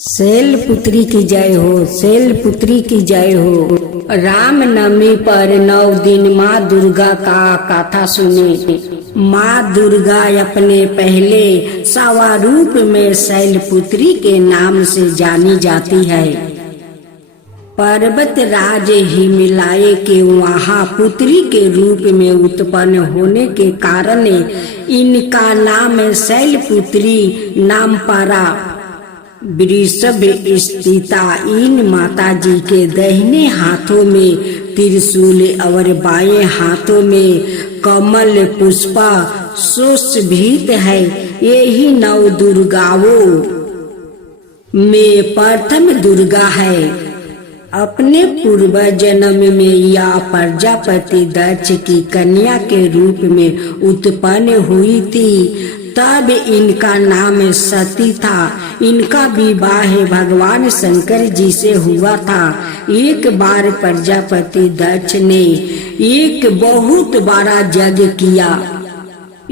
शैलपुत्री की जय हो, शैलपुत्री की जय हो। राम नवमी पर 9 दिन माँ दुर्गा का कथा सुने। माँ दुर्गा अपने पहले स्वरूप में शैलपुत्री के नाम से जानी जाती है। पर्वत राज हिमालय के वहाँ पुत्री के रूप में उत्पन्न होने के कारण इनका नाम शैलपुत्री नाम पड़ा। वृषभ स्थिता इन माता जी के दाहिने हाथों में त्रिशूल और बाएं हाथों में कमल पुष्पा सुशोभित है। यही 9 दुर्गाओं में प्रथम दुर्गा है। अपने पूर्व जन्म में यह प्रजापति दक्ष की कन्या के रूप में उत्पन्न हुई थी। तब इनका नाम सती था। इनका विवाह भगवान शंकर जी से हुआ था। एक बार प्रजापति दक्ष ने एक बहुत बड़ा यज्ञ किया।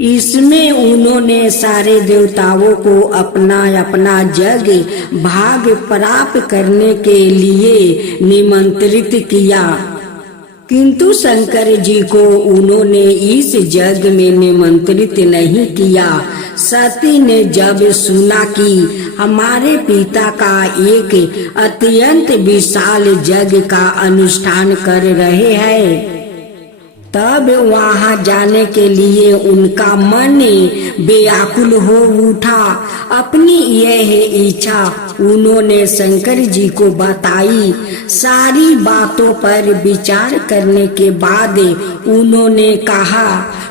इसमें उन्होंने सारे देवताओं को अपना अपना यज्ञ भाग प्राप्त करने के लिए निमंत्रित किया, किंतु शंकर जी को उन्होंने इस यज्ञ में निमंत्रित नहीं किया। सती ने जब सुना कि हमारे पिता का एक अत्यंत विशाल यज्ञ का अनुष्ठान कर रहे हैं, तब वहां जाने के लिए उनका मन व्याकुल हो उठा। अपनी यह इच्छा उन्होंने शंकर जी को बताई। सारी बातों पर विचार करने के बाद उन्होंने कहा,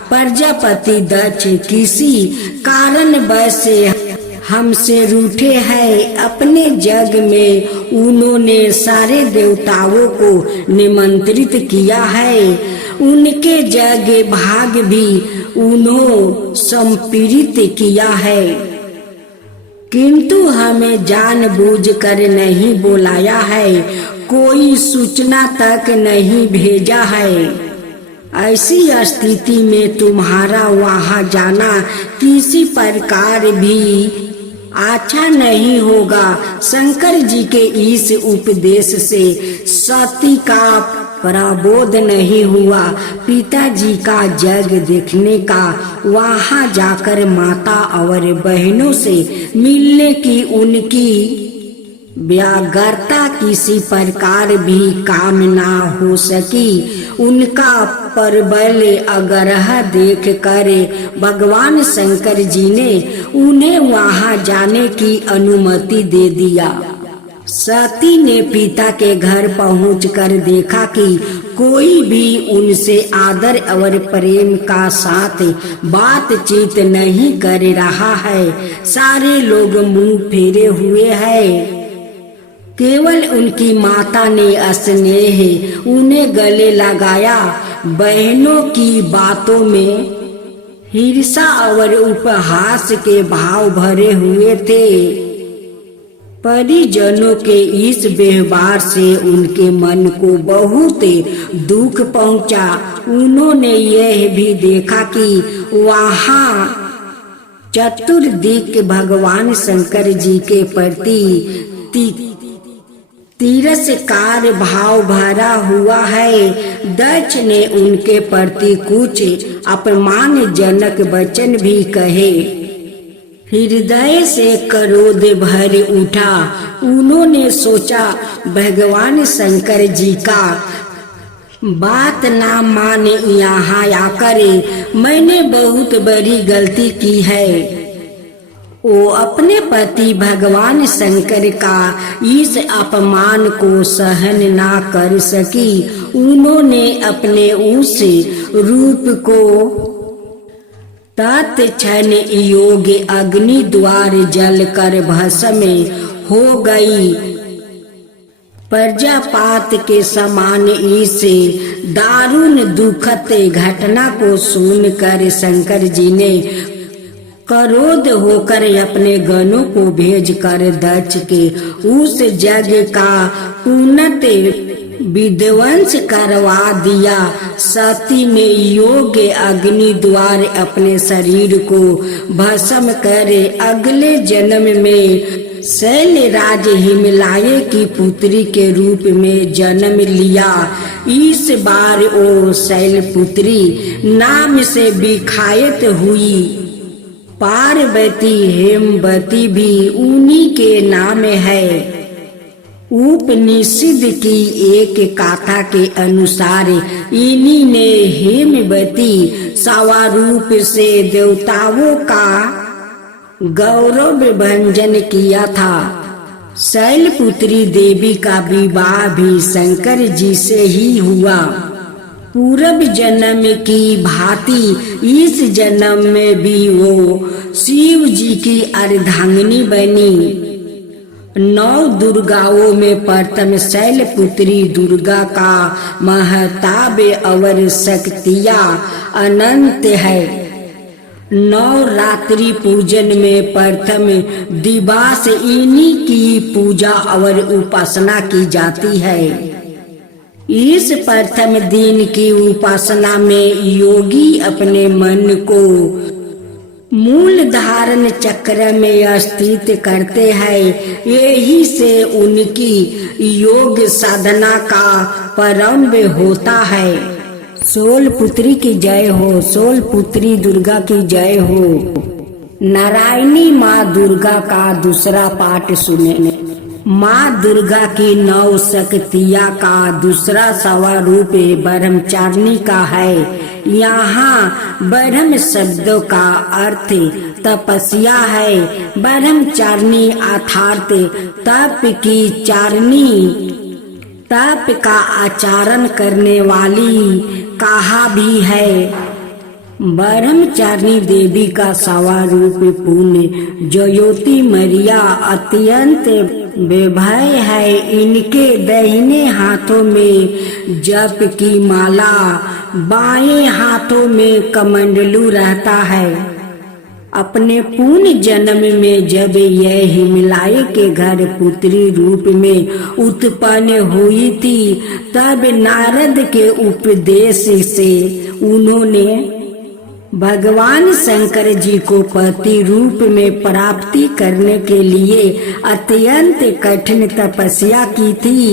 प्रजापति दक्ष किसी कारणवश हमसे रूठे हैं। अपने यज्ञ में उन्होंने सारे देवताओं को निमंत्रित किया है। उनके यज्ञ भाग भी उन्होंने संपीड़ित किया है, किंतु हमें जानबूझकर नहीं बुलाया है, कोई सूचना तक नहीं भेजा है। ऐसी स्थिति में तुम्हारा वहां जाना किसी प्रकार भी अच्छा नहीं होगा। शंकर जी के इस उपदेश से सती का प्रबोध नहीं हुआ। पिताजी का यज्ञ देखने का वहां जाकर माता और बहनों से मिलने की उनकी व्याग्रता किसी प्रकार भी काम ना हो सकी। उनका प्रबल आग्रह देख कर भगवान शंकर जी ने उन्हें वहां जाने की अनुमति दे दिया। सती ने पिता के घर पहुंचकर देखा कि कोई भी उनसे आदर और प्रेम का साथ बातचीत नहीं कर रहा है। सारे लोग मुंह फेरे हुए हैं। केवल उनकी माता ने स्नेह उन्हें गले लगाया। बहनों की बातों में ईर्ष्या और उपहास के भाव भरे हुए थे। परिजनों के इस व्यवहार से उनके मन को बहुत दुख पहुंचा। उन्होंने यह भी देखा कि वहां चतुर्दिक भगवान शंकर जी के प्रति तिरस्कार भाव भरा हुआ है। दक्ष ने उनके प्रति कुछ अपमानजनक वचन भी कहे। हृदय से क्रोध भर उठा। उन्होंने सोचा, भगवान शंकर जी का बात ना माने यहाँ आकर मैंने बहुत बड़ी गलती की है। वो अपने पति भगवान शंकर का इस अपमान को सहन ना कर सकी। उन्होंने अपने उस रूप को तत्क्षण योग अग्नि द्वार जल कर भस्म हो गई। प्रजापात के समान इस दारुण दुखद घटना को सुनकर शंकर जी ने क्रोध होकर अपने गणों को भेजकर दक्ष के उस यज्ञ का पूर्णतः विध्वंस करवा दिया। सती ने योग अग्नि द्वारा अपने शरीर को भस्म कर अगले जन्म में शैलराज हिमलाय की पुत्री के रूप में जन्म लिया। इस बार वो शैलपुत्री नाम से विख्यात हुई। पार्वती हेमवती भी उन्हीं के नाम है। उपनिषद की एक गाथा के अनुसार इन्हीं ने हेमवती स्वरूप से देवताओं का गौरव भंजन किया था। शैलपुत्री देवी का विवाह भी शंकर जी से ही हुआ। पूर्व जन्म की भांति इस जन्म में भी वो शिव जी की अर्धांगिनी बनी। 9 दुर्गाओं में प्रथम शैलपुत्री दुर्गा का महताब और शक्तियाँ अनंत है। 9 रात्रि पूजन में प्रथम दिवस इन्हीं की पूजा और उपासना की जाती है। इस प्रथम दिन की उपासना में योगी अपने मन को मूल धारण चक्र में स्थित करते हैं। यही से उनकी योग साधना का प्रारंभ होता है। शैलपुत्री की जय हो, शैलपुत्री दुर्गा की जय हो। नारायणी माँ दुर्गा का दूसरा पाठ सुने। माँ दुर्गा की 9 शक्तियाँ का दूसरा स्वरूप ब्रह्मचारिणी का है। यहाँ ब्रह्म शब्दों का अर्थ तपस्या है। ब्रह्मचारिणी अर्थात तप की चारिणी, तप का आचरण करने वाली कहा भी है। ब्रह्मचारिणी देवी का स्वरूप पुण्य ज्योति मरिया अत्यंत बेभय है। इनके दाहिने हाथों में जप की माला, बाएं हाथों में कमंडलू रहता है। अपने पूर्ण जन्म में जब यह हिमलाय के घर पुत्री रूप में उत्पन्न हुई थी, तब नारद के उपदेश से उन्होंने भगवान शंकर जी को पति रूप में प्राप्ति करने के लिए अत्यंत कठिन तपस्या की थी।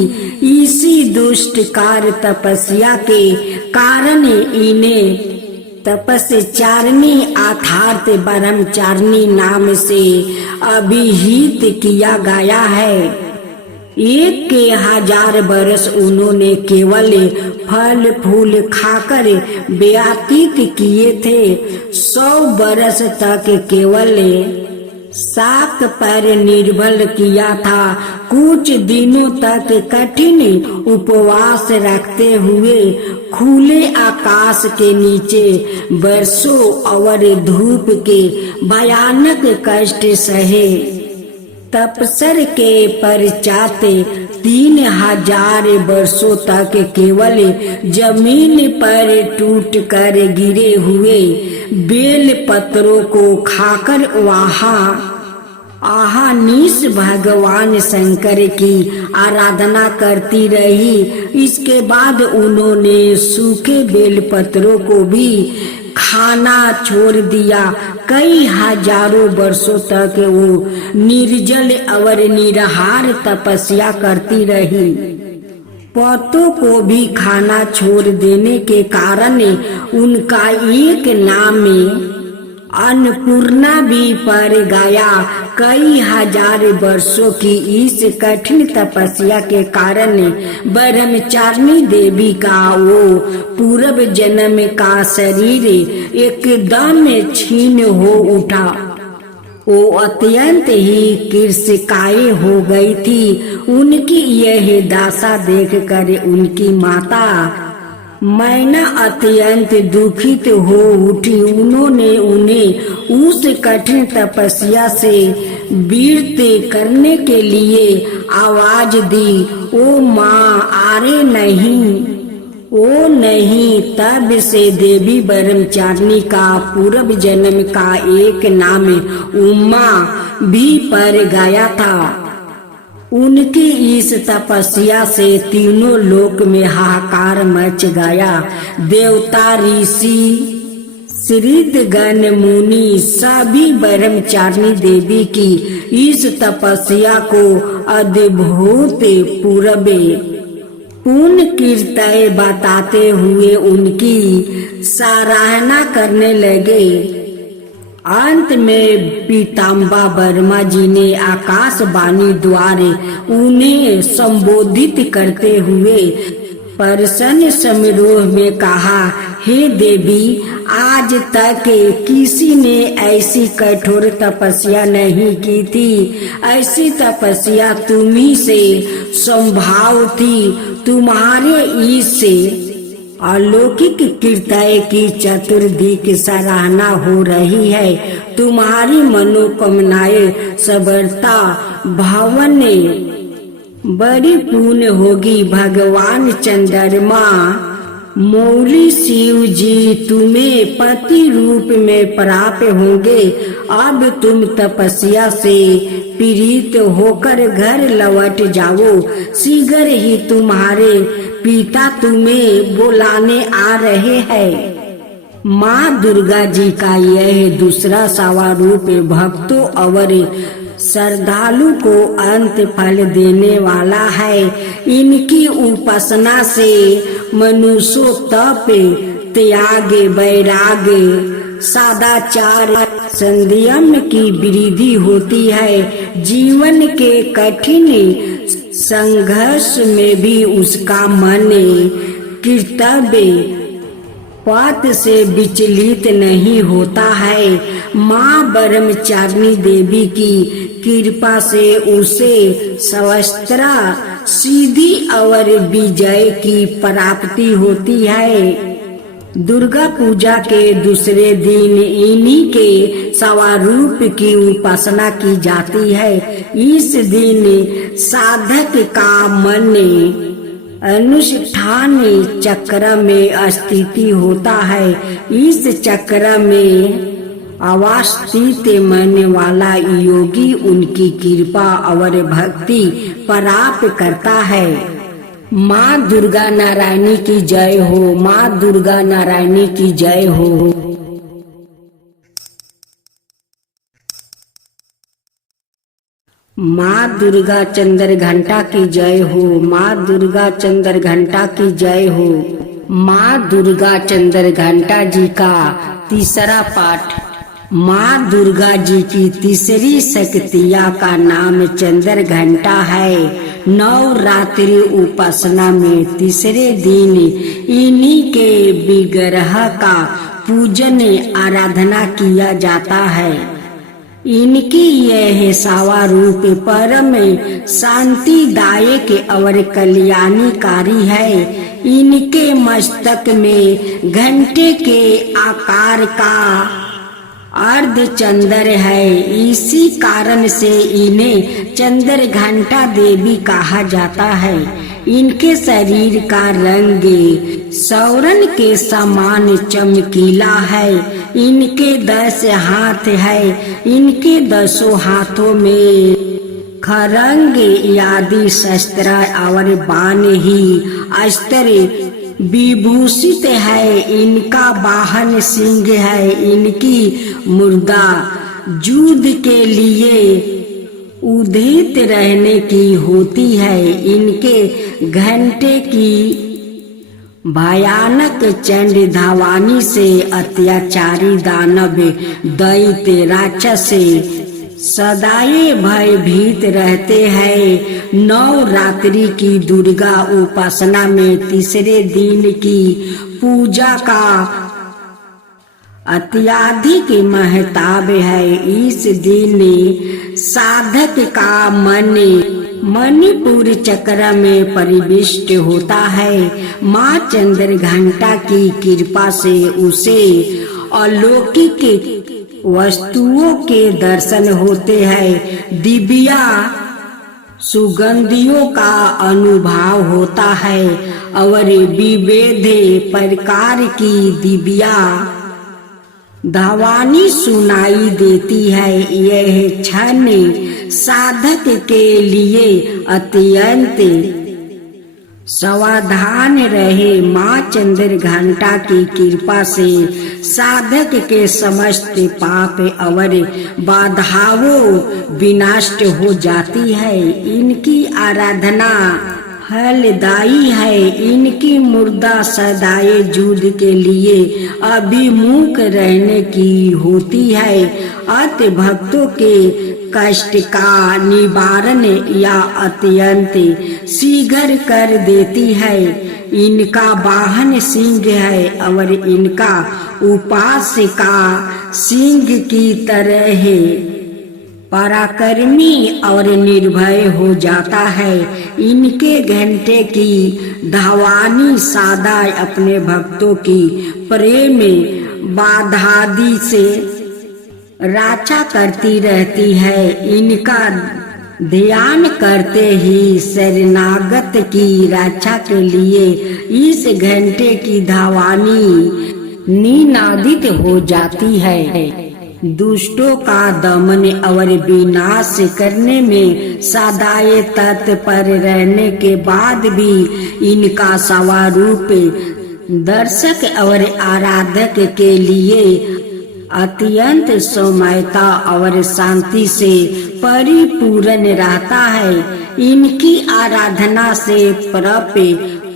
इसी दुष्टकार तपस्या के कारण इन्हें तपस्चारिणी अर्थात ब्रह्मचारिणी नाम से अभिहित किया गया है। 1000 वर्ष उन्होंने केवल फल फूल खाकर व्यतीत किए थे। 100 वर्ष तक केवल शाक पर निर्भर किया था। कुछ दिनों तक कठिन उपवास रखते हुए खुले आकाश के नीचे वर्षों और धूप के भयानक कष्ट सहे। तपस्या के पश्चात 3000 वर्षों तक केवल जमीन पर टूट कर गिरे हुए बेल पत्रों को खाकर वहाँ आहानिश भगवान शंकर की आराधना करती रही। इसके बाद उन्होंने सूखे बेल पत्रों को भी खाना छोड़ दिया। कई हजारों वर्षों तक वो निर्जल और निराहार तपस्या करती रही। पत्तों को भी खाना छोड़ देने के कारण उनका एक नाम अन्नपूर्णा भी पड़ गया। कई हजार वर्षों की इस कठिन तपस्या के कारण ब्रह्मचारिणी देवी का वो पूर्व जन्म का शरीर एकदम क्षीण हो उठा। वो अत्यंत ही कृशिकाय हो गई थी। उनकी यह दशा देखकर उनकी माता मैना अत्यंत दुखित हो उठी। उन्होंने उन्हें उस कठिन तपस्या से विरत करने के लिए आवाज दी, ओ माँ आरे नहीं, ओ नहीं। तब से देवी ब्रह्मचारिणी का पूर्व जन्म का एक नाम उमा भी पड़ गया था। उनकी इस तपस्या से तीनों लोक में हाहाकार मच गया। देवता, ऋषि, सिद्धगण, मुनि सभी ब्रह्मचारिणी देवी की इस तपस्या को अद्भुत पूर्वे पूर्ण कीर्तय बताते हुए उनकी सराहना करने लगे। अंत में पीताम्बा वर्मा जी ने आकाशवाणी द्वारा उन्हें संबोधित करते हुए प्रसन्न समारोह में कहा, हे देवी, आज तक किसी ने ऐसी कठोर तपस्या नहीं की थी। ऐसी तपस्या तुम्ही से संभव थी। तुम्हारे इस अलौकिक कीर्तय की चतुर्दिक सराहना हो रही है। तुम्हारी मनोकामनाएं सबरता भवन बड़ी पूर्ण होगी। भगवान चंद्रमा मौली शिव जी तुम्हें पति रूप में प्राप्त होंगे। अब तुम तपस्या से पीड़ित होकर घर लौट जाओ। शीघ्र ही तुम्हारे पिता तुम्हें बुलाने आ रहे हैं। माँ दुर्गा जी का यह दूसरा स्वरूप भक्तों और श्रद्धालु को अंत फल देने वाला है। इनकी उपासना से मनुष्य तप, त्याग, वैराग्य, सदाचार, संयम की वृद्धि होती है। जीवन के कठिन संघर्ष में भी उसका मन कर्तव्य पथ से विचलित नहीं होता है। माँ ब्रह्मचारिणी देवी की कृपा से उसे शस्त्र सिद्धि और विजय की प्राप्ति होती है। दुर्गा पूजा के दूसरे दिन इन्हीं के स्वरूप की उपासना की जाती है। इस दिन साधक का मन अनुष्ठान चक्र में स्थिति होता है। इस चक्र में अवस्थित मन वाला योगी उनकी कृपा और भक्ति प्राप्त करता है। माँ दुर्गा नारायणी की जय हो। माँ दुर्गा नारायणी की जय हो। माँ दुर्गा चंद्र घंटा की जय हो। माँ दुर्गा चंद्र घंटा की जय हो। माँ दुर्गा चंद्र घंटा जी का तीसरा पाठ। माँ दुर्गा जी की तीसरी शक्तियाँ का नाम चंद्र घंटा है। नवरात्रि उपासना में तीसरे दिन इन्हीं के विग्रह का पूजन आराधना किया जाता है। इनकी यह स्वरूप परम शांतिदायक और कल्याणकारी है। इनके मस्तक में घंटे के आकार का अर्धचंद्र है। इसी कारण से इन्हें चंद्र घंटा देवी कहा जाता है। इनके शरीर का रंग सौरन के समान चमकीला है। इनके 10 हाथ है। इनके 10 हाथों में खरंग आदि शस्त्र और बाण ही अस्त्र विभूषित है। इनका वाहन सिंह है। इनकी मुर्दा युद्ध के लिए उदित रहने की होती है। इनके घंटे की भयानक चंड धावानी से अत्याचारी दानव दैत्य राक्षस सदाए भयभीत रहते हैं। नवरात्रि की दुर्गा उपासना में तीसरे दिन की पूजा का अत्यधिक महत्व है। इस दिन साधक का मन मणिपुर चक्र में परिविष्ट होता है। माँ चंद्र घंटा की कृपा से उसे अलौकिक वस्तुओं के दर्शन होते हैं। दिव्या सुगंधियों का अनुभव होता है और विविध प्रकार की दिव्या ध्वनि सुनाई देती है। यह क्षण साधक के लिए अत्यंत सावधान रहे। माँ चंद्र घंटा की कृपा से साधक के समस्त पाप और बाधाओं विनष्ट हो जाती है। इनकी आराधना फलदायी है। इनकी मुर्दा सदाए युद्ध के लिए अभिमुख रहने की होती है। अत भक्तों के कष्ट का निवारण या अत्यंत शीघ्र कर देती है। इनका वाहन सिंह है और इनका उपासका सिंह की तरह है। पराक्रमी और निर्भय हो जाता है। इनके घंटे की धावानी सदा अपने भक्तों की प्रेम बाधादि से रक्षा करती रहती है। इनका ध्यान करते ही शरणागत की रक्षा के लिए इस घंटे की धावानी निनादित हो जाती है। दुष्टों का दमन और विनाश करने में सदाए तत्पर रहने के बाद भी इनका स्वरूप दर्शक और आराधक के लिए अत्यंत सौम्यता और शांति से परिपूर्ण रहता है। इनकी आराधना से प्राप्त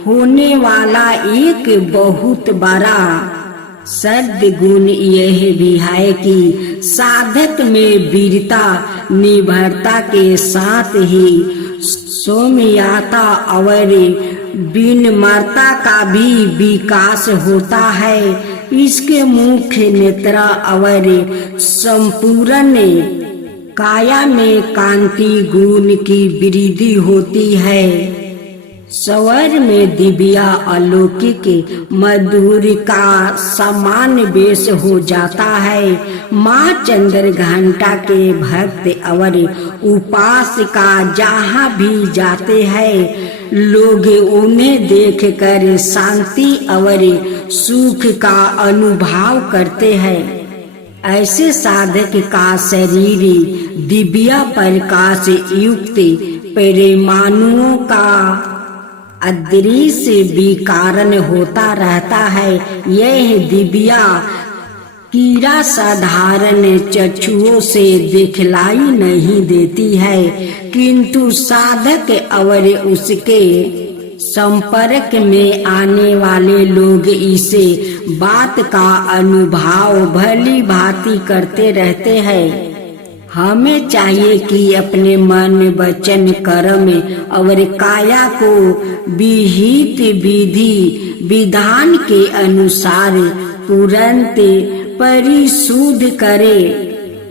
होने वाला एक बहुत बड़ा सद्गुण यह भी है कि साधक में वीरता निर्भरता के साथ ही सौम्यता और विनम्रता का भी विकास होता है। इसके मुख्य नेत्र और संपूर्ण काया में कांति गुण की वृद्धि होती है। स्वर में दिव्या अलौकिक मधुर का समान वेश हो जाता है। माँ चंद्र घंटा के भक्त और उपासका जहाँ भी जाते हैं लोग उन्हें देखकर शांति और सुख का अनुभव करते हैं। ऐसे साधक का शरीर दिव्या प्रकाश युक्त परमाणुओं का अदृश्य विकारण होता रहता है। यह दिव्या कीड़ा साधारण चक्षुओं से दिखलाई नहीं देती है, किंतु साधक और उसके संपर्क में आने वाले लोग इसे बात का अनुभव भली भांति करते रहते हैं। हमें चाहिए कि अपने मन वचन कर्म और काया को विहित विधि विधान के अनुसार तुरंत परिशुद्ध करे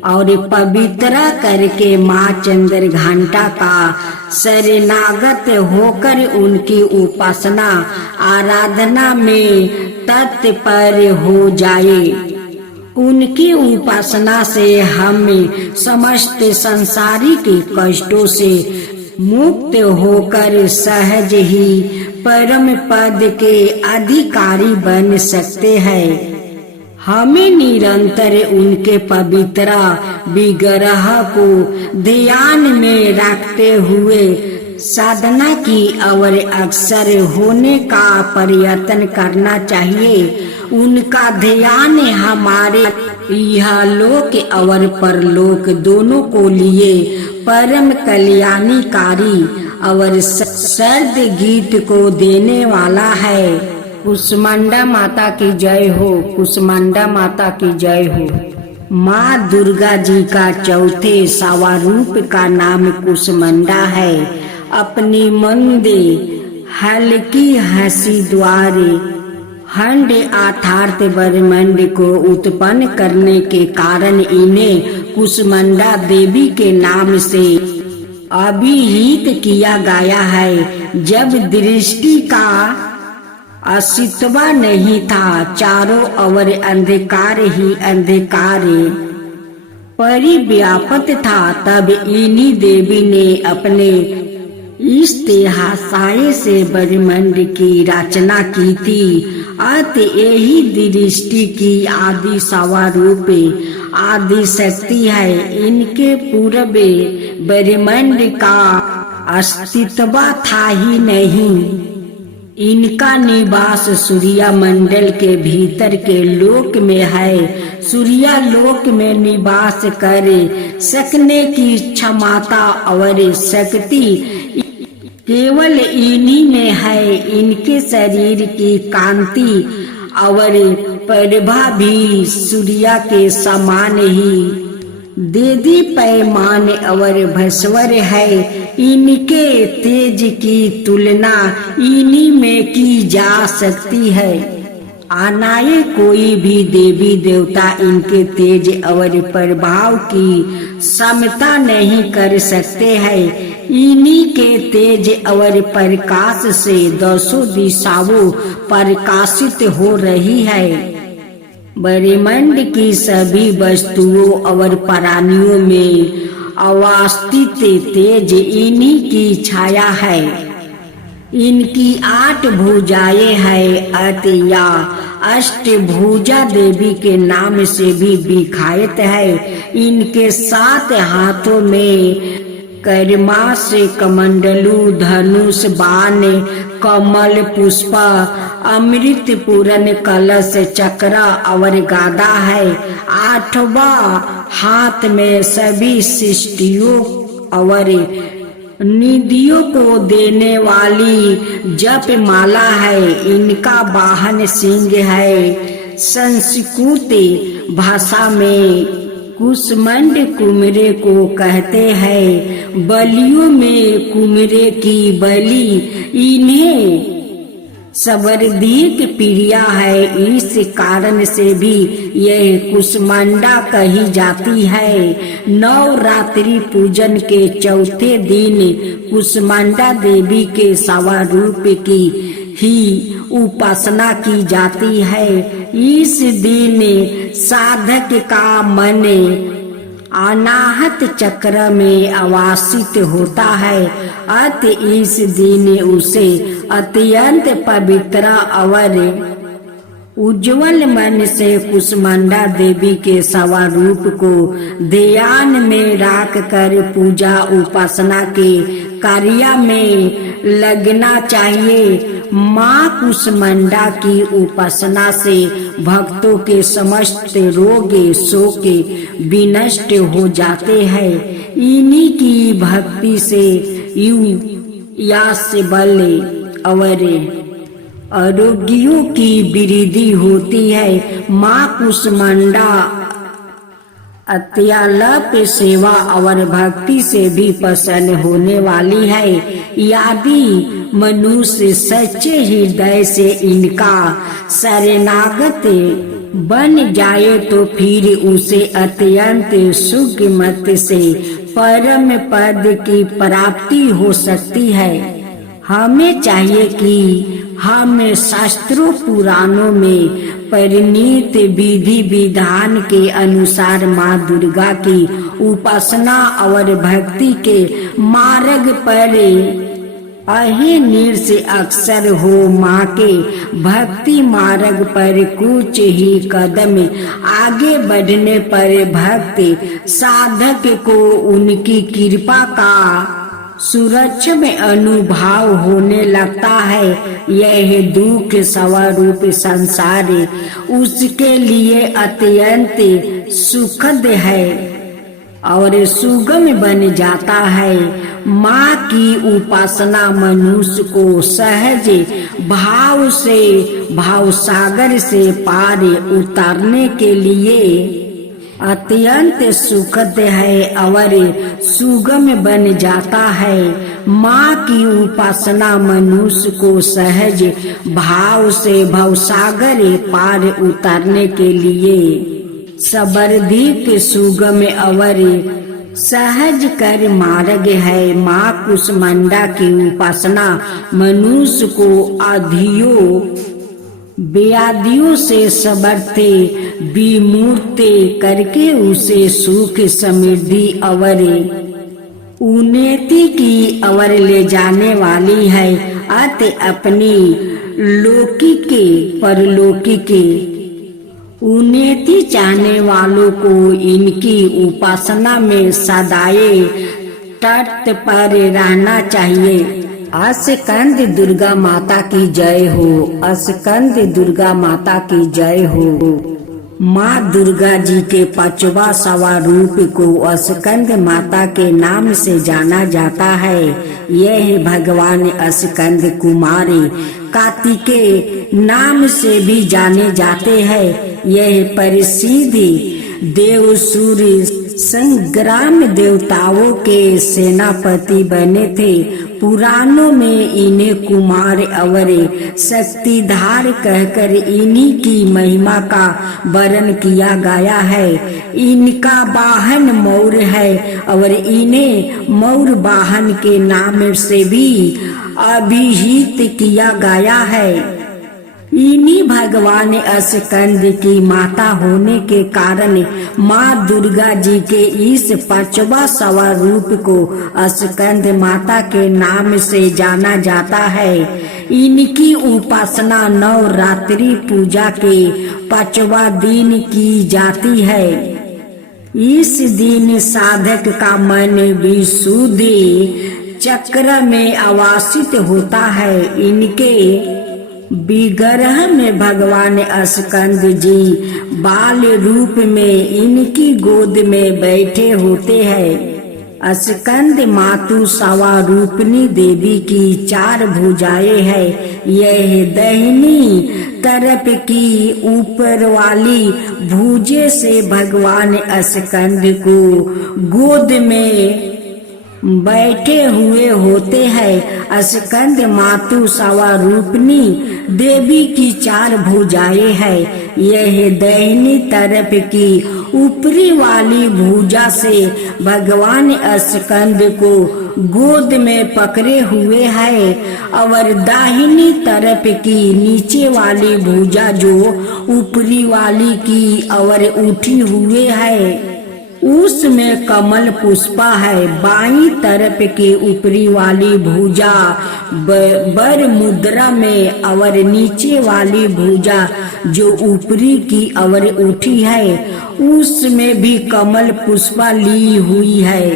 और पवित्र करके माँ चंद्र घंटा का शरणागत होकर उनकी उपासना आराधना में तत्पर हो जाए। उनकी उपासना से हमें समस्त संसारिक कष्टों से मुक्त होकर सहज ही परम पद के अधिकारी बन सकते हैं। हमें निरंतर उनके पवित्र विग्रह को ध्यान में रखते हुए साधना की और अक्सर होने का प्रयत्न करना चाहिए। उनका ध्यान हमारे इहलोक और परलोक दोनों को लिए परम कल्याणकारी और सर्द गीत को देने वाला है। कुसमांडा माता की जय हो। कुसमांडा माता की जय हो। माँ दुर्गा जी का चौथे स्वरूप का नाम कुसमांडा है। अपनी मंदे हल्की हंसी द्वारे हंड अर्थात ब्रह्मांड को उत्पन्न करने के कारण इन्हें कुसमांडा देवी के नाम से अभिहित किया गया है। जब दृष्टि का अस्तित्व नहीं था, चारों ओर अंधकार ही अंधकार परिव्याप्त था, तब इन्हीं देवी ने अपने इस्तेहासाय से ब्रह्मांड की रचना की थी। अत यही दृष्टि की आदि स्वरूप आदि शक्ति है। इनके पूर्व ब्रह्मांड का अस्तित्व था ही नहीं। इनका निवास सूर्य मंडल के भीतर के लोक में है। सूर्य लोक में निवास कर सकने की क्षमता और शक्ति केवल इन्हीं में है। इनके शरीर की कांति और प्रभा भी सूर्य के समान ही देदी पैमान और भस्वर है। इनके तेज की तुलना इन्हीं में की जा सकती है। आनाए कोई भी देवी देवता इनके तेज और प्रभाव की समता नहीं कर सकते हैं। इन्हीं के तेज और प्रकाश से दसों दिशाओं प्रकाशित हो रही है। ब्रह्मांड की सभी वस्तुओं और प्राणियों में अवस्थित तेज इन्हीं की छाया है। इनकी 8 भुजाएं हैं। अत या अष्टभुजा देवी के नाम से भी विख्यात है। इनके 7 हाथों में कर्मास कमंडलू धनुष बाण कमल पुष्प अमृत पूरन कलश चक्र और गादा है। 8वां हाथ में सभी सृष्टियों और निधियों को देने वाली जप माला है। इनका वाहन सिंह है। संस्कृत भाषा में कुसमंड कुमरे को कहते हैं। बलियों में कुमरे की बलि इन्हें सर्वाधिक प्रिया है। इस कारण से भी यह कुसमांडा कही जाती है। नवरात्रि पूजन के चौथे दिन कुसमांडा देवी के स्वरूप की ही उपासना की जाती है। इस दिन साधक का मन अनाहत चक्र में आवासित होता है। अत इस दिन उसे अत्यंत पवित्र और उज्जवल मन से कुसमांडा देवी के स्वरूप को ध्यान में रख कर पूजा उपासना के कार्य में लगना चाहिए। माँ कुसमांडा की उपासना से भक्तों के समस्त रोग शोक विनष्ट हो जाते हैं। इन्हीं की भक्ति से यश बल और आरोग्यों की वृद्धि होती है। माँ कुसमांडा अत्यल्प सेवा और भक्ति से भी प्रसन्न होने वाली है। यदि मनुष्य सच्चे हृदय से इनका शरणागत बन जाए तो फिर उसे अत्यंत सुगमत से परम पद की प्राप्ति हो सकती है। हमें चाहिए कि हम शास्त्रों पुराणों में परिणीत विधि विधान के अनुसार माँ दुर्गा की उपासना और भक्ति के मार्ग पर अहिर्निश से अक्सर हो। माँ के भक्ति मार्ग पर कुछ ही कदम आगे बढ़ने पर भक्त साधक को उनकी कृपा का सुरक्षा में अनुभव होने लगता है। यह दुख स्वरूप संसार उसके लिए अत्यंत सुखद है और सुगम बन जाता है। माँ की उपासना मनुष्य को सहज भाव से भाव सागर से पार उतारने के लिए अत्यंत सुखद है और सुगम बन जाता है। माँ की उपासना मनुष्य को सहज भाव से भवसागर पार उतारने के लिए सर्वाधिक सुगम और सहज कर मार्ग है। माँ कुसमांडा की उपासना मनुष्य को आधियों व्याधियों से समर्थे विमुक्ति करके उसे सुख समृद्धि और उन्नति की ओर ले जाने वाली है। अत अपनी लौकिक परलौकिक उन्नति चाहने वालों को इनकी उपासना में सदाए तट पर रहना चाहिए। अस्कंद दुर्गा माता की जय हो, अस्कंद दुर्गा माता की जय हो। माँ दुर्गा जी के पांचवा सवा रूप को स्कंद माता के नाम से जाना जाता है। यह भगवान स्कंद कुमारी कार्तिकेय नाम से भी जाने जाते हैं। यह प्रसिद्ध देव सूर्य संग्राम देवताओं के सेनापति बने थे। पुराणों में इन्हें कुमार और शक्तिधार कहकर इन्हीं की महिमा का वर्णन किया गया है। इनका वाहन मौर है और इन्हें मौर वाहन के नाम से भी अभिहित किया गया है। इन्हीं भगवान स्कंद की माता होने के कारण माँ दुर्गा जी के इस पांचवा सवा रूप को स्कंद माता के नाम से जाना जाता है। इनकी उपासना नवरात्रि पूजा के पांचवा दिन की जाती है। इस दिन साधक का मन विशुद्धि चक्र में आवासित होता है। इनके विग्रह में भगवान स्कंद जी बाल रूप में इनकी गोद में बैठे होते हैं। स्कंद मातु सवा रूपनी देवी की 4 भुजाएं है। यह दाहिनी तरफ की ऊपर वाली भुजे से भगवान स्कंद को गोद में बैठे हुए होते हैं। स्कंद मातु सवा रूपनी देवी की 4 भुजाएं है। यह दाहिनी तरफ की ऊपरी वाली भुजा से भगवान स्कंद को गोद में पकड़े हुए है और दाहिनी तरफ की नीचे वाली भुजा जो ऊपरी वाली की और उठी हुए है उसमें कमल पुष्पा है। बाईं तरफ की ऊपरी वाली भुजा बर मुद्रा में और नीचे वाली भुजा जो ऊपरी की और उठी है उसमें भी कमल पुष्पा ली हुई है।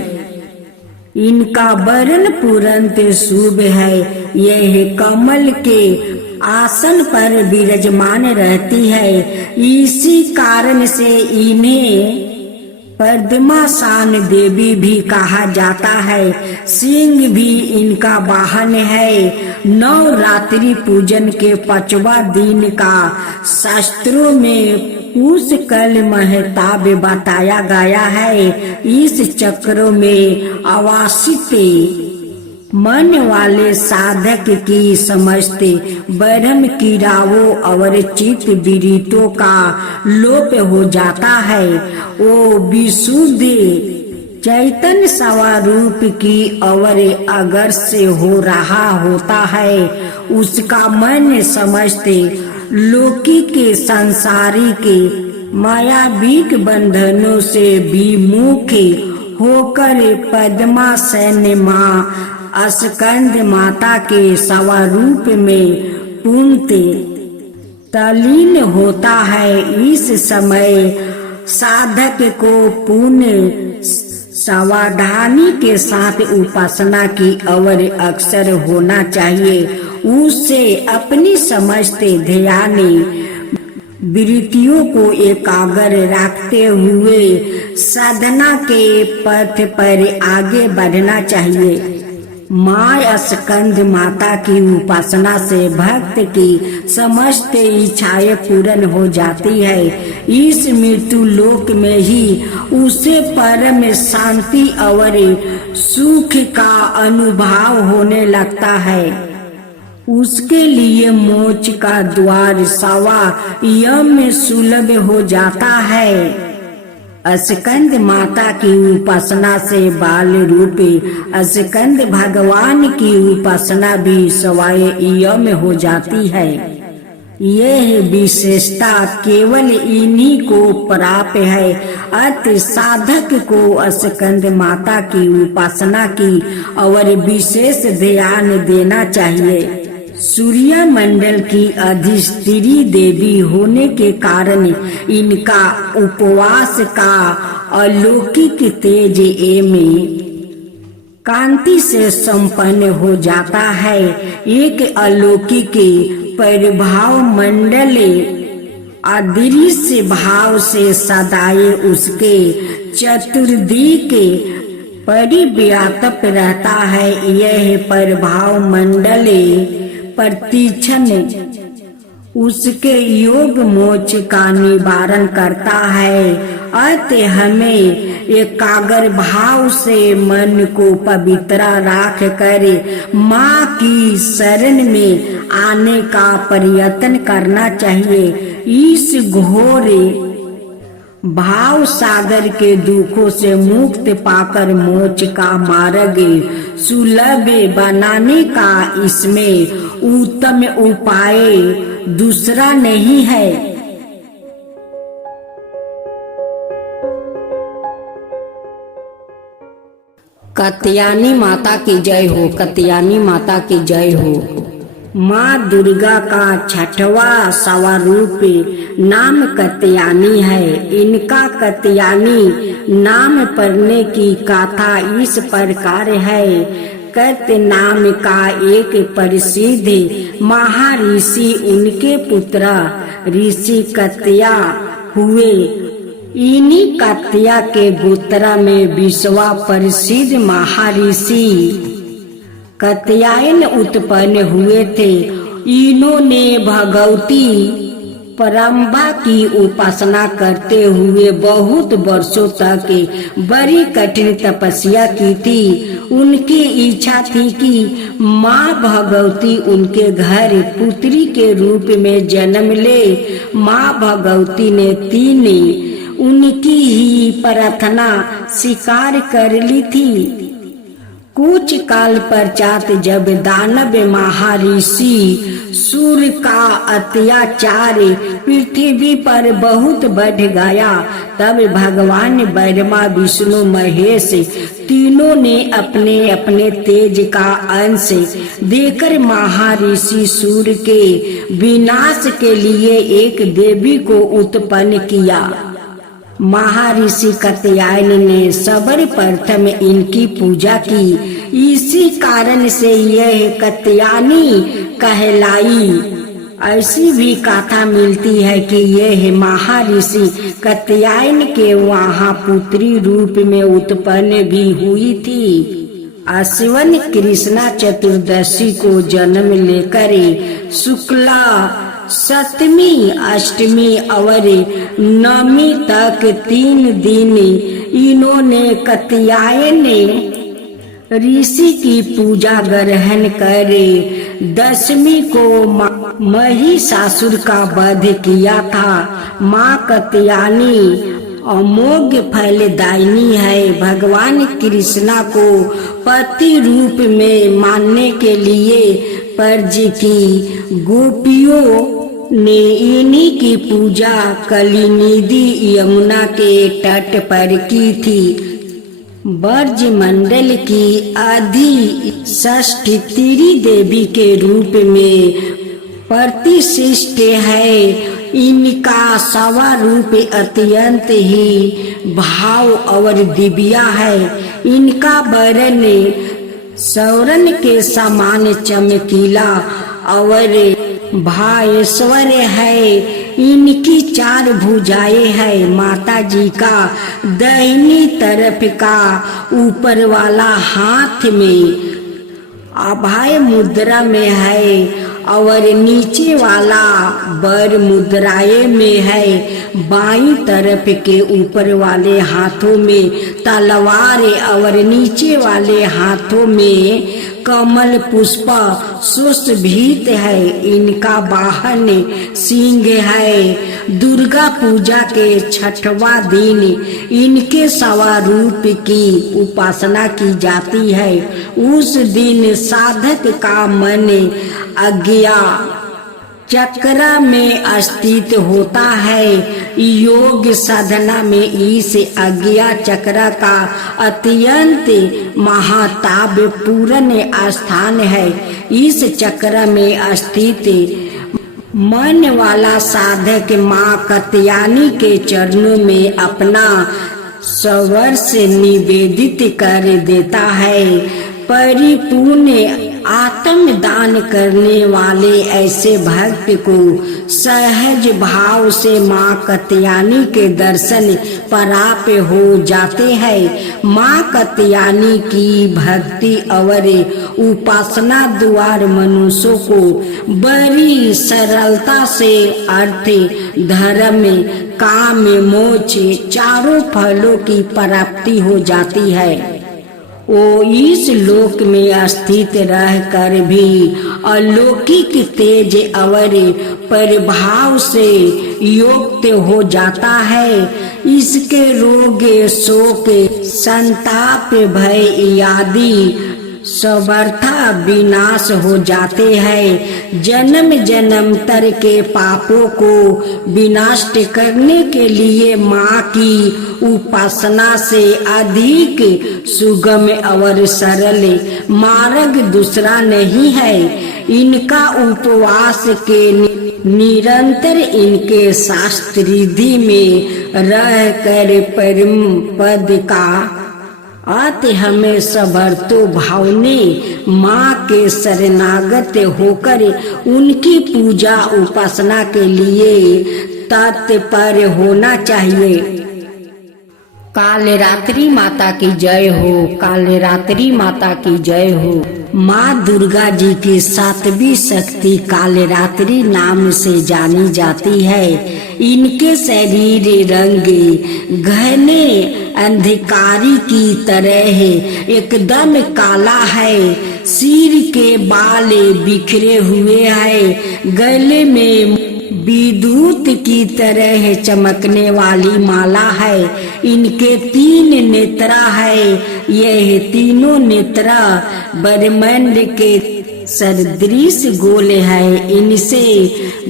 इनका वर्ण पुरंत शुभ है। यह कमल के आसन पर विराजमान रहती है। इसी कारण से इन्हें पद्मासन देवी भी कहा जाता है। सिंह भी इनका वाहन है। नवरात्रि पूजन के 5वां दिन का शास्त्रों में पुष्कल महताब बताया गया है। इस चक्र में आवासित मन वाले साधक की समस्त ब्रह्म कीड़ाओं और चित्त विरतों का लोप हो जाता है। वो विशुद्ध चैतन्य स्वरूप की और अगर से हो रहा होता है उसका मन समस्त लौकिक संसारिक मायाविक बंधनों से विमुख होकर पद्मासन माँ स्कंद माता के स्वरूप में पूर्णतः तल्लीन होता है। इस समय साधक को पूर्ण सावधानी के साथ उपासना की और अक्सर होना चाहिए। उससे अपनी समस्त ध्यान वृत्तियों को एकाग्र रखते हुए साधना के पथ पर आगे बढ़ना चाहिए। माँ स्कंद माता की उपासना से भक्त की समस्त इच्छाएं पूर्ण हो जाती है। इस मृत्यु लोक में ही उसे परम शांति और सुख का अनुभव होने लगता है। उसके लिए मोक्ष का द्वार सवा यम में सुलभ हो जाता है। स्कंद माता की उपासना से बाल रूपी स्कंद भगवान की उपासना भी सवाय यम हो जाती है। यह विशेषता केवल इन्हीं को प्राप्त है। अतः साधक को स्कंद माता की उपासना की और विशेष ध्यान देना चाहिए। सूर्य मंडल की अधिष्ठात्री देवी होने के कारण इनका उपवास का अलौकिक तेज एवं कांति से संपन्न हो जाता है। एक अलौकिक प्रभाव मंडल अदृश्य भाव से सदाए उसके चतुर्दिक परिव्याप्त रहता है। यह प्रभाव मंडल प्रतिक्षण उसके योग मोक्ष का निवारण करता है। अतः हमें एकाग्र भाव से मन को पवित्र राख कर माँ की शरण में आने का प्रयत्न करना चाहिए। इस घोर भाव सागर के दुखों से मुक्त पाकर मोक्ष का मार्ग सुलभ बनाने का इसमें उत्तम उपाय दूसरा नहीं है। कात्यायनी माता की जय हो। कात्यायनी माता की जय हो। माँ दुर्गा का छठवां स्वरूप नाम कात्यायनी है। इनका कात्यायनी नाम पढ़ने की गाथा इस प्रकार है। कात्य नाम का एक प्रसिद्ध महर्षि उनके पुत्र ऋषि कात्या हुए। इन्हीं कात्या के गोत्र में विश्व प्रसिद्ध महर्षि कात्यायन उत्पन्न हुए थे। इन्होंने भगवती परम्बा की उपासना करते हुए बहुत वर्षों तक बड़ी कठिन तपस्या की थी। उनकी इच्छा थी कि माँ भगवती उनके घर पुत्री के रूप में जन्म ले। माँ भगवती ने तीन उनकी ही प्रार्थना स्वीकार कर ली थी। कुछ काल पश्चात जब दानव महर्षि सूर्य का अत्याचार पृथ्वी पर बहुत बढ़ गया, तब भगवान ब्रह्मा विष्णु महेश तीनों ने अपने अपने तेज का अंश देकर महर्षि सूर्य के विनाश के लिए एक देवी को उत्पन्न किया। महर्षि कात्यायन ने सर्वप्रथम इनकी पूजा की। इसी कारण से यह कात्यायनी कहलाई। ऐसी भी कथा मिलती है कि यह महर्षि कात्यायन के वहाँ पुत्री रूप में उत्पन्न भी हुई थी। आश्विन कृष्णा चतुर्दशी को जन्म लेकर शुक्ला सप्तमी अष्टमी और नवमी तक 3 दिन इन्होंने कात्यायन ऋषि की पूजा ग्रहण कर दशमी को महिषासुर का वध किया था। माँ कात्यायनी अमोघ फलदायिनी है। भगवान कृष्णा को पति रूप में मानने के लिए ब्रज की गोपियों ने इन्हीं की पूजा कलिनिधि यमुना के तट पर की थी। ब्रज मंडल की आदि षष्ठी तिरी देवी के रूप में प्रतिष्ठित है। इनका स्वरूप अत्यंत ही भाव और दिव्या है। इनका वर्ण सौरन के समान चमकीला और भास्वर है। इनकी 4 भुजाएं है। माता जी का दाहिनी तरफ का ऊपर वाला हाथ में अभय मुद्रा में है और नीचे वाला वर मुद्राए में है। बाईं तरफ के ऊपर वाले हाथों में तलवार और नीचे वाले हाथों में कमल पुष्प सुशोभित है। इनका वाहन सिंह है। दुर्गा पूजा के 6वां दिन इनके स्वरूप की उपासना की जाती है। उस दिन साधक का मन अज्ञा चक्र में स्थित होता है। योग साधना में इस अज्ञा चक्र का अत्यंत महत्वपूर्ण स्थान है। इस चक्र में स्थित मन वाला साधक माँ कात्यायनी के चरणों में अपना सवर से निवेदित कर देता है। परिपूर्ण आत्मदान करने वाले ऐसे भक्त को सहज भाव से माँ कात्यायनी के दर्शन प्राप्त हो जाते हैं। माँ कात्यायनी की भक्ति और उपासना द्वारा मनुष्यों को बड़ी सरलता से अर्थ, धर्म, काम, मोक्ष चारों फलों की प्राप्ति हो जाती है। वो इस लोक में स्थित रहकर भी अलौकिक तेज और प्रभाव से युक्त हो जाता है। इसके रोग, शोक, संताप, भय आदि सर्वथा विनाश हो जाते हैं। जन्म जन्मांतर के पापों को विनाश करने के लिए माँ की उपासना से अधिक सुगम और सरल मार्ग दूसरा नहीं है। इनका उपवास के निरंतर इनके शास्त्र विधि में रहकर परम पद का अति हमें समर्थो भावने माँ के शरणागत होकर उनकी पूजा उपासना के लिए तत्पर होना चाहिए। कालरात्रि माता की जय हो। कालरात्रि माता की जय हो। माँ दुर्गा जी की सातवीं शक्ति कालरात्रि नाम से जानी जाती है। इनके शरीर रंग घने अंधकारी की तरह है, एकदम काला है। सिर के बाल बिखरे हुए हैं। गले में विद्युत की तरह चमकने वाली माला है। इनके 3 नेत्रा है। यह तीनों नेत्रा ब्रह्मांड के सदृश गोल है। इनसे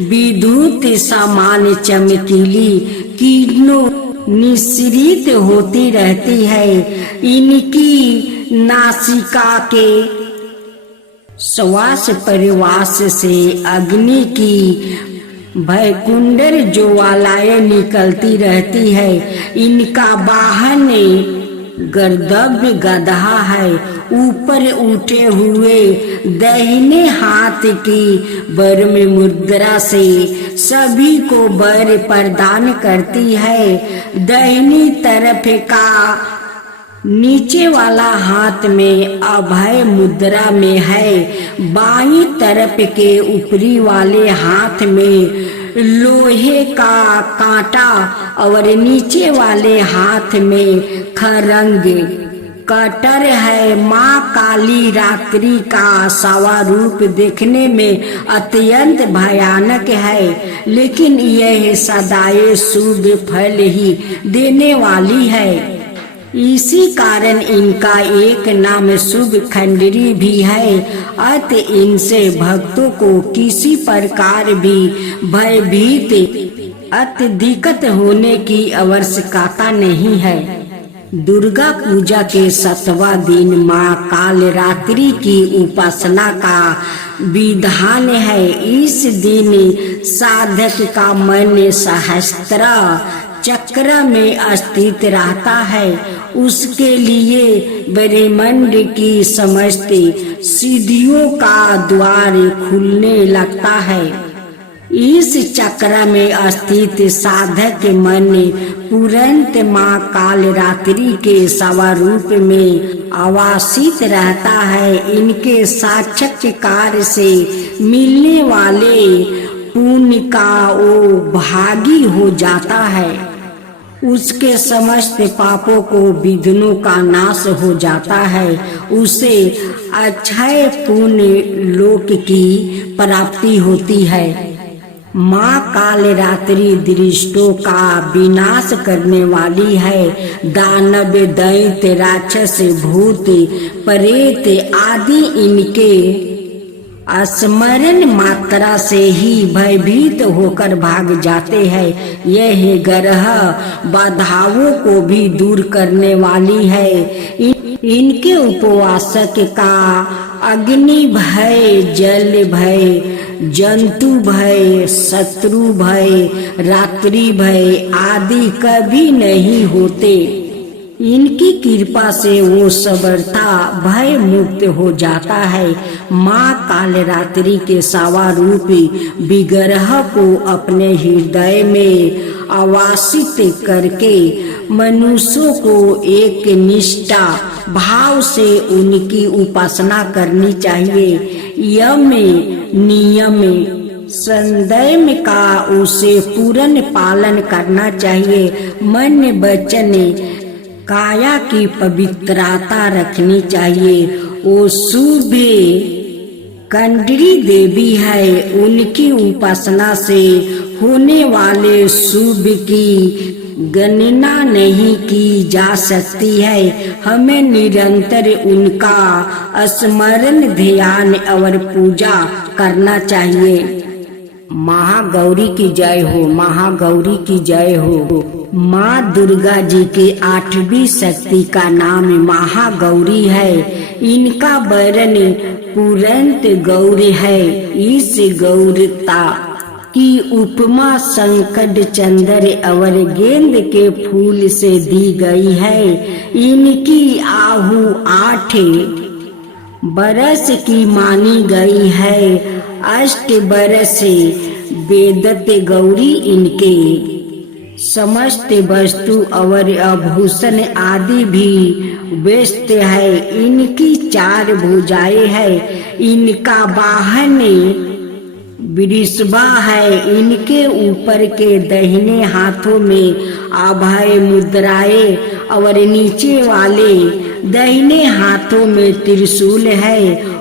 विद्युत समान चमकीली किरणों निश्रित होती रहती है। इनकी नासिका के श्वास परिवास से अग्नि की भयकुंडर ज्वालाएं निकलती रहती है। इनका वाहन गर्दभ गधा है। ऊपर उठे हुए दाहिने हाथ की ब्रह्म मुद्रा से सभी को वर प्रदान करती है। दाहिनी तरफ का नीचे वाला हाथ में अभय मुद्रा में है। बाईं तरफ के ऊपरी वाले हाथ में लोहे का कांटा और नीचे वाले हाथ में खरंग कटर है। माँ काली रात्रि का सावा रूप देखने में अत्यंत भयानक है, लेकिन यह सदाए शुभ फल ही देने वाली है। इसी कारण इनका एक नाम शुभ खंडरी भी है। अत इनसे भक्तों को किसी प्रकार भी भयभीत दिक्कत होने की आवश्यकता नहीं है। दुर्गा पूजा के 7वां दिन माँ कालरात्रि की उपासना का विधान है। इस दिन साधक का मन सहस्त्र चक्र में स्थित रहता है। उसके लिए ब्रह्मांड की समस्त सिद्धियों का द्वार खुलने लगता है। इस चक्र में स्थित साधक मन तुरंत माँ कालरात्रि के स्वरूप में आवासित रहता है। इनके साक्षात्कार से मिलने वाले पुण्य का वो भागी हो जाता है। उसके समस्त पापों को विघ्नों का नाश हो जाता है। उसे अक्षय पुण्य लोक की प्राप्ति होती है। माँ कालरात्रि दृष्टों का विनाश करने वाली है। दानव, दैत्य, राक्षस, भूत, प्रेत आदि इनके स्मरण मात्रा से ही भयभीत होकर भाग जाते हैं। यह ग्रह बाधाओं को भी दूर करने वाली है। इनके उपवासक का अग्नि भय, जल भय, जंतु भय, शत्रु भय, रात्रि भय आदि कभी नहीं होते। इनकी कृपा से वो सबरता भय मुक्त हो जाता है। माँ कालरात्रि के सावा रूपी विग्रह को अपने हृदय में आवासित करके मनुष्यों को एक निष्ठा भाव से उनकी उपासना करनी चाहिए। यम नियम संयम का उसे पूर्ण पालन करना चाहिए। मन वचन काया की पवित्रता रखनी चाहिए। वो शुभ कंडरी देवी है, उनकी उपासना से होने वाले शुभ की गणना नहीं की जा सकती है। हमें निरंतर उनका स्मरण ध्यान और पूजा करना चाहिए। महागौरी की जय हो, महागौरी की जय हो। माँ दुर्गा जी के 8वीं शक्ति का नाम महागौरी है। इनका वर्ण पुरंत गौर है। इस गौरता की उपमा संकट चंद्र और गेंद के फूल से दी गई है। इनकी आहु 8 बरस की मानी गई है। 8 बरस वेदत गौरी इनके समस्त वस्तु और आभूषण आदि भी व्यस्त है। इनकी 4 भुजाएं है। इनका वाहन वृषभा है। इनके ऊपर के दाहिने हाथों में अभय मुद्राएं और नीचे वाले दाहिने हाथों में त्रिशूल है।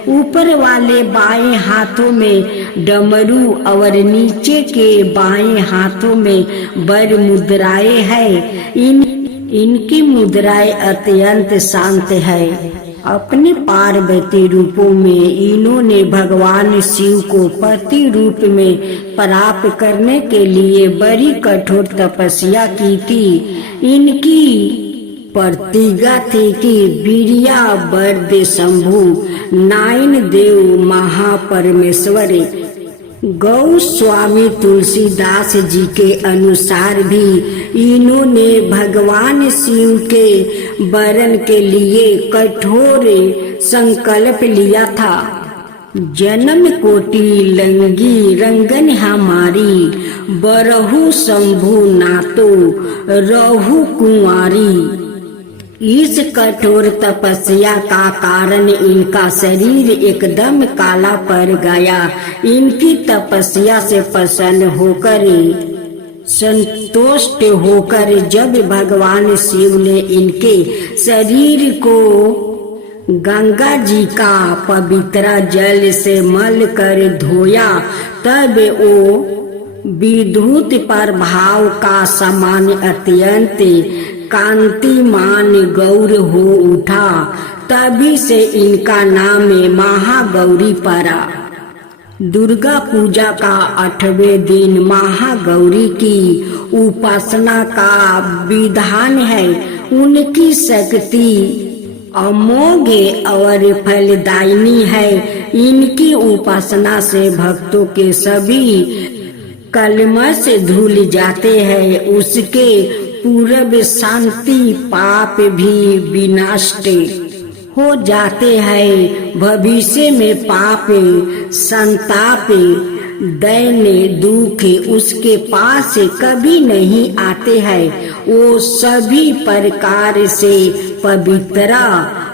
ऊपर वाले बाएं हाथों में डमरू और नीचे के बाएं हाथों में वर मुद्राएं है। इनकी मुद्राएं अत्यंत शांत है। अपने पार्वती रूपों में इन्होंने भगवान शिव को पति रूप में प्राप्त करने के लिए बड़ी कठोर तपस्या की थी। इनकी प्रतिज्ञा थी कि वीर्या वरद शंभु नाइन देव महापरमेश्वर। गौस्वामी तुलसीदास जी के अनुसार भी इन्होंने भगवान शिव के वरण के लिए कठोर संकल्प लिया था। जन्म कोटि लंगी रंगन हमारी, बरहु शंभु नातो रहु कुंवारी। इस कठोर तपस्या का कारण इनका शरीर एकदम काला पड़ गया। इनकी तपस्या से प्रसन्न होकर संतुष्ट होकर जब भगवान शिव ने इनके शरीर को गंगा जी का पवित्र जल से मल कर धोया, तब वो विद्युत प्रभाव का समान अत्यंत कांतिमान गौर हो उठा। तभी से इनका नाम महागौरी पड़ा। दुर्गा पूजा का 8वें दिन महागौरी की उपासना का विधान है। उनकी शक्ति अमोघ और फलदायिनी है। इनकी उपासना से भक्तों के सभी कलमश धुल जाते हैं। उसके पूर्व शांति पाप भी विनष्ट हो जाते हैं। भविष्य में पाप संताप दैन्य दुख उसके पास कभी नहीं आते हैं। वो सभी प्रकार से पवित्र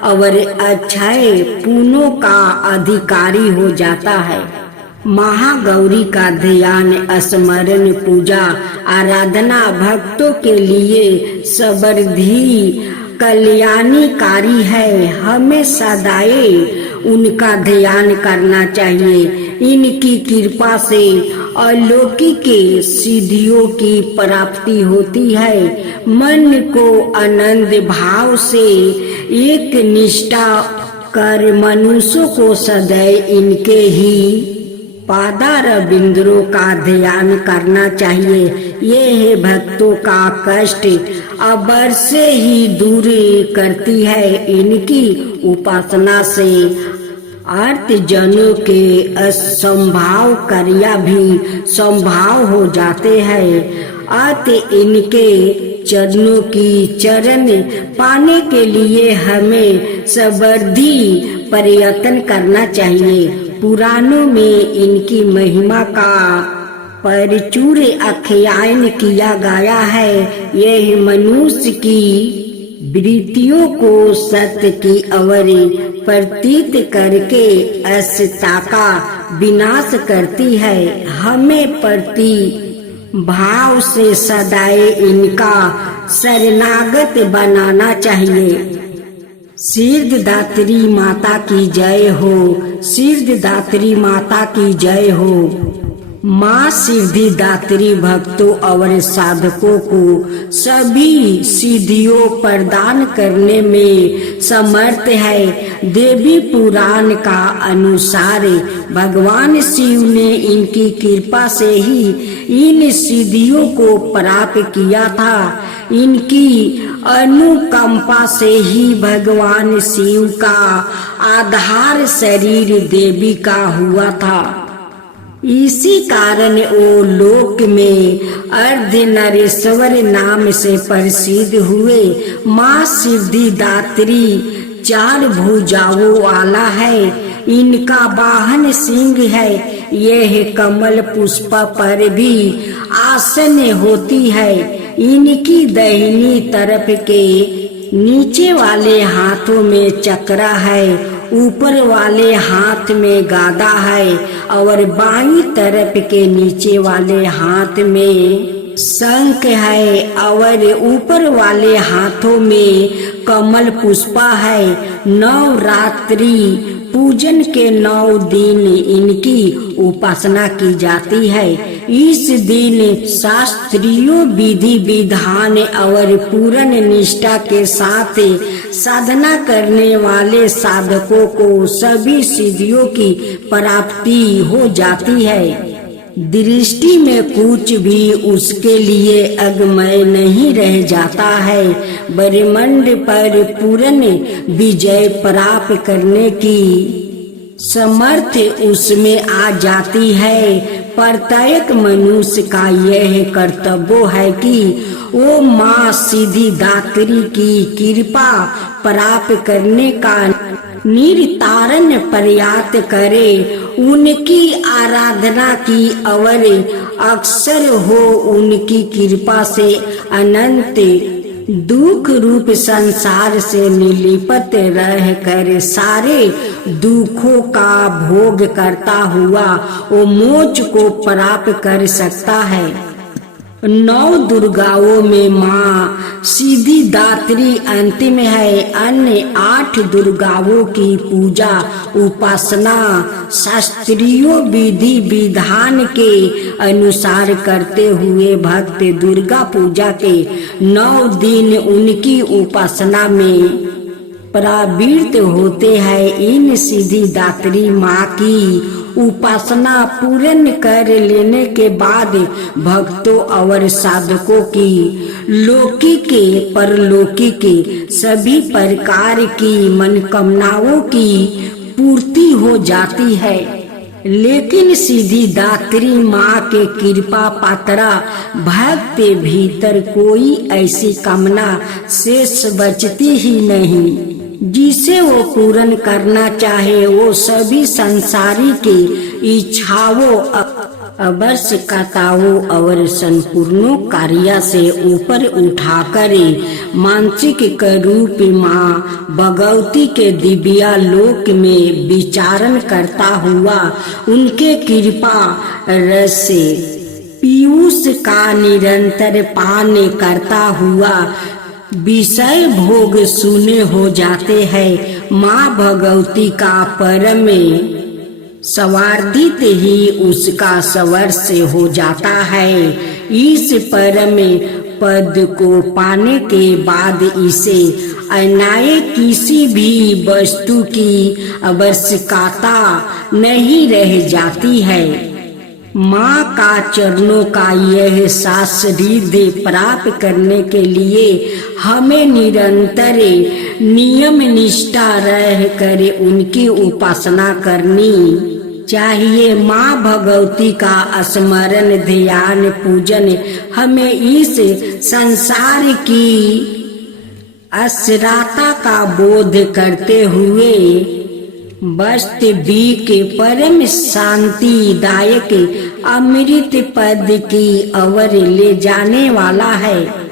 और अक्षय पुण्यों का अधिकारी हो जाता है। महागौरी का ध्यान स्मरण पूजा आराधना भक्तों के लिए समृद्धि कल्याणकारी है। हमें सदैव उनका ध्यान करना चाहिए। इनकी कृपा से अलौकिक सिद्धियों की प्राप्ति होती है। मन को आनंद भाव से एक निष्ठा कर मनुष्य को सदैव इनके ही पादार बिंदुओं का ध्यान करना चाहिए। ये है भक्तों का कष्ट अवश्य ही दूर करती है। इनकी उपासना से अर्थ जनों के असंभाव कार्य भी संभाव हो जाते हैं। अर्थ इनके चरणों की चरण पाने के लिए हमें सबर्धी प्रयत्न करना चाहिए। पुराणों में इनकी महिमा का प्रचुर आख्यान किया गया है। यह मनुष्य की वृत्तियों को सत्य की ओर प्रतीत करके असत्य का विनाश करती है। हमें प्रति भाव से सदैव इनका शरणागत बनाना चाहिए। सिद्धिदात्री माता की जय हो। सिद्धिदात्री माता की जय हो। माँ सिद्धिदात्री भक्तों और साधकों को सभी सिद्धियों प्रदान करने में समर्थ है। देवी पुराण का अनुसार भगवान शिव ने इनकी कृपा से ही इन सिद्धियों को प्राप्त किया था। इनकी अनुकंपा से ही भगवान शिव का आधार शरीर देवी का हुआ था। इसी कारण वो लोक में अर्धनरेश्वर नाम से प्रसिद्ध हुए। माँ सिद्धिदात्री 4 भुजाओं वाला है। इनका वाहन सिंह है। यह कमल पुष्प पर भी आसन होती है। इनकी दाहिनी तरफ के नीचे वाले हाथों में चक्र है, ऊपर वाले हाथ में गादा है और बाईं तरफ के नीचे वाले हाथ में शंख है और ऊपर वाले हाथों में कमल पुष्पा है। नवरात्रि पूजन के 9 दिन इनकी उपासना की जाती है। इस दिन शास्त्रीय विधि विधान और पूर्ण निष्ठा के साथ साधना करने वाले साधकों को सभी सिद्धियों की प्राप्ति हो जाती है। दृष्टि में कुछ भी उसके लिए अगमय नहीं रह जाता है। ब्रह्मांड पर पूर्ण विजय प्राप्त करने की समर्थ उसमें आ जाती है। प्रत्येक मनुष्य का यह कर्तव्य है कि वो माँ सिद्धिदात्री की कृपा प्राप्त करने का निरंतर प्रयास करे। उनकी आराधना की और अक्सर हो। उनकी कृपा से अनंत दुख रूप संसार से निर्लिप्त रह कर सारे दुखों का भोग करता हुआ वो मोक्ष को प्राप्त कर सकता है। 9 दुर्गाओं में माँ सिद्धिदात्री अंतिम है। अन्य 8 दुर्गाओं की पूजा उपासना शास्त्रीय विधि विधान के अनुसार करते हुए भक्त दुर्गा पूजा के 9 दिन उनकी उपासना में प्रवृत्त होते हैं। इन सिद्धिदात्री माँ की उपासना पूर्ण कर लेने के बाद भक्तों और साधकों की लौकिक परलौकिक सभी प्रकार की मनोकामनाओं की पूर्ति हो जाती है। लेकिन सिद्धिदात्री माँ के कृपा पात्रा भक्त भीतर कोई ऐसी कामना शेष बचती ही नहीं जिसे वो पूर्ण करना चाहे। वो सभी संसारी की इच्छाओं आवश्यकताओं और संपूर्ण कार्य से ऊपर उठाकर मानसिक रूप माँ भगवती के दिव्य लोक में विचारण करता हुआ उनके कृपा रस से पीयूष का निरंतर पान करता हुआ विषय भोग शून्य हो जाते हैं। माँ भगवती का परम स्वार्थित ही उसका स्वर्ष हो जाता है। इस परम पद को पाने के बाद इसे अन्य किसी भी वस्तु की आवश्यकता नहीं रह जाती है। माँ का चरणों का यह शास्त्रीय प्राप्त करने के लिए हमें निरंतर नियम निष्ठा रह कर उनकी उपासना करनी चाहिए माँ भगवती का स्मरण ध्यान पूजन हमें इस संसार की असराता का बोध करते हुए वास्तवी के परम शांति दायक अमृत पद की ओर ले जाने वाला है।